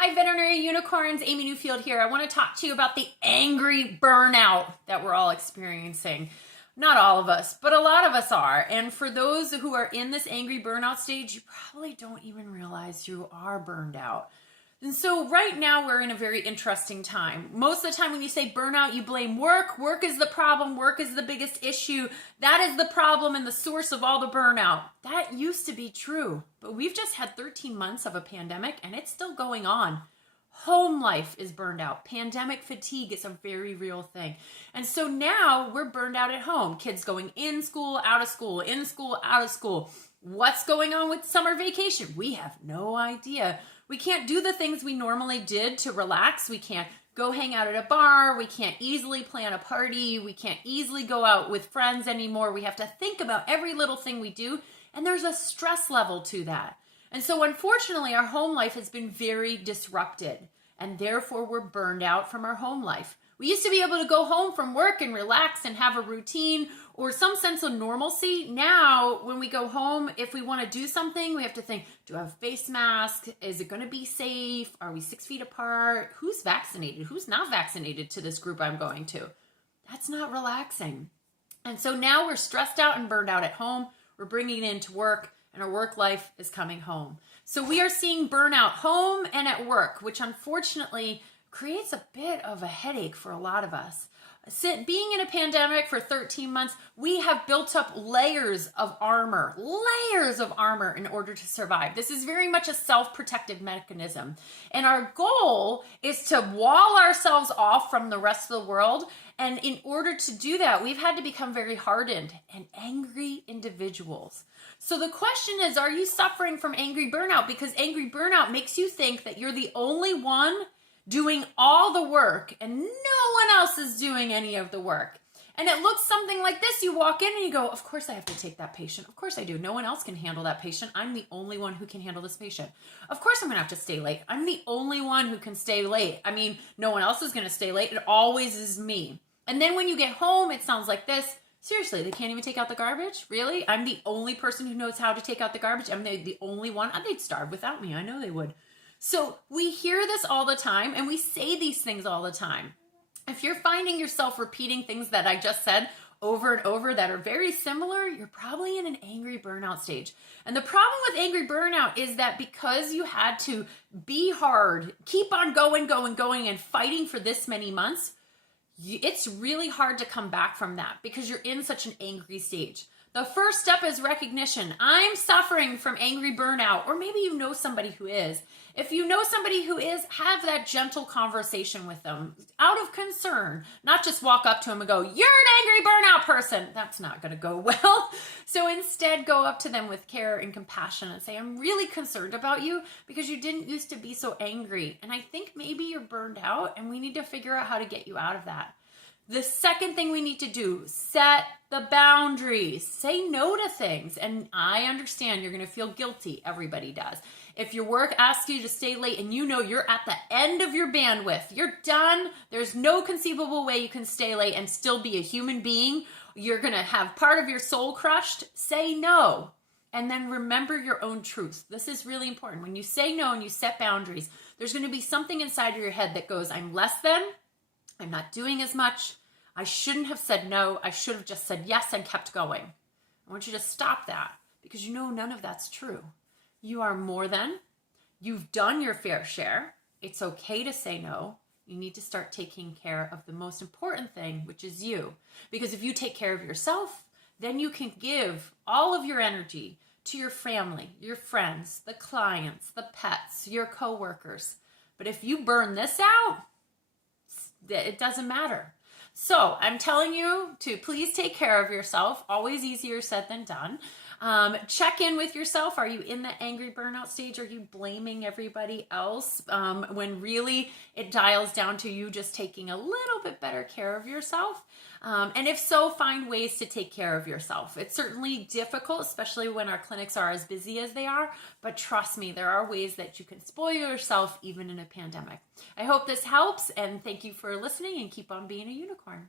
Hi, Veterinary Unicorns. Amy Newfield here. I want to talk to you about the angry burnout that we're all experiencing. Not all of us, but a lot of us are. And for those who are in this angry burnout stage, you probably don't even realize you are burned out. And so right now we're in a very interesting time. Most of the time when you say burnout, you blame work. Work is the problem. Work is the biggest issue. That is the problem and the source of all the burnout. That used to be true, but we've just had 13 months of a pandemic and it's still going on. Home life is burned out. Pandemic fatigue is a very real thing. And so now we're burned out at home. Kids going in school, out of school, in school, out of school. What's going on with summer vacation? We have no idea. We can't do the things we normally did to relax. We can't go hang out at a bar. We can't easily plan a party. We can't easily go out with friends anymore. We have to think about every little thing we do. And there's a stress level to that. And so unfortunately, our home life has been very disrupted. And therefore, we're burned out from our home life. We used to be able to go home from work and relax and have a routine or some sense of normalcy. Now, when we go home, if we want to do something, we have to think, do I have a face mask? Is it going to be safe? Are we 6 feet apart? Who's vaccinated? Who's not vaccinated to this group I'm going to? That's not relaxing. And so now we're stressed out and burned out at home. We're bringing it into work and our work life is coming home. So we are seeing burnout home and at work, which unfortunately creates a bit of a headache for a lot of us. Being in a pandemic for 13 months, we have built up layers of armor in order to survive. This is very much a self-protective mechanism. And our goal is to wall ourselves off from the rest of the world. And in order to do that, we've had to become very hardened and angry individuals. So the question is, are you suffering from angry burnout? Because angry burnout makes you think that you're the only one doing all the work and no one else is doing any of the work. And it looks something like this. You walk in and you go, of course I have to take that patient. Of course I do. No one else can handle that patient. I'm the only one who can handle this patient. Of course I'm going to have to stay late. I'm the only one who can stay late. I mean, no one else is going to stay late. It always is me. And then when you get home, it sounds like this. Seriously, they can't even take out the garbage? Really? I'm the only person who knows how to take out the garbage. I'm the only one. They'd starve without me. I know they would. So we hear this all the time and we say these things all the time. If you're finding yourself repeating things that I just said over and over that are very similar, you're probably in an angry burnout stage. And the problem with angry burnout is that because you had to be hard, keep on going and fighting for this many months, it's really hard to come back from that because you're in such an angry stage. The first step is recognition. I'm suffering from angry burnout, or maybe you know somebody who is. If you know somebody who is, have that gentle conversation with them out of concern, not just walk up to them and go, you're an angry burnout person. That's not going to go well. So instead, go up to them with care and compassion and say, I'm really concerned about you because you didn't used to be so angry. And I think maybe you're burned out and we need to figure out how to get you out of that. The second thing we need to do, set the boundaries. Say no to things. And I understand you're going to feel guilty. Everybody does. If your work asks you to stay late and you know you're at the end of your bandwidth, you're done. There's no conceivable way you can stay late and still be a human being. You're going to have part of your soul crushed. Say no. And then remember your own truth. This is really important. When you say no and you set boundaries, there's going to be something inside of your head that goes, I'm less than. I'm not doing as much. I shouldn't have said no. I should have just said yes and kept going. I want you to stop that because you know none of that's true. You are more than. You've done your fair share. It's okay to say no. You need to start taking care of the most important thing, which is you. Because if you take care of yourself, then you can give all of your energy to your family, your friends, the clients, the pets, your coworkers. But if you burn this out, it doesn't matter. So I'm telling you to please take care of yourself. Always easier said than done. Check in with yourself. Are you in the angry burnout stage? Are you blaming everybody else when really it dials down to you just taking a little bit better care of yourself? And if so, find ways to take care of yourself. It's certainly difficult, especially when our clinics are as busy as they are. But trust me, there are ways that you can spoil yourself even in a pandemic. I hope this helps, and thank you for listening, and keep on being a unicorn.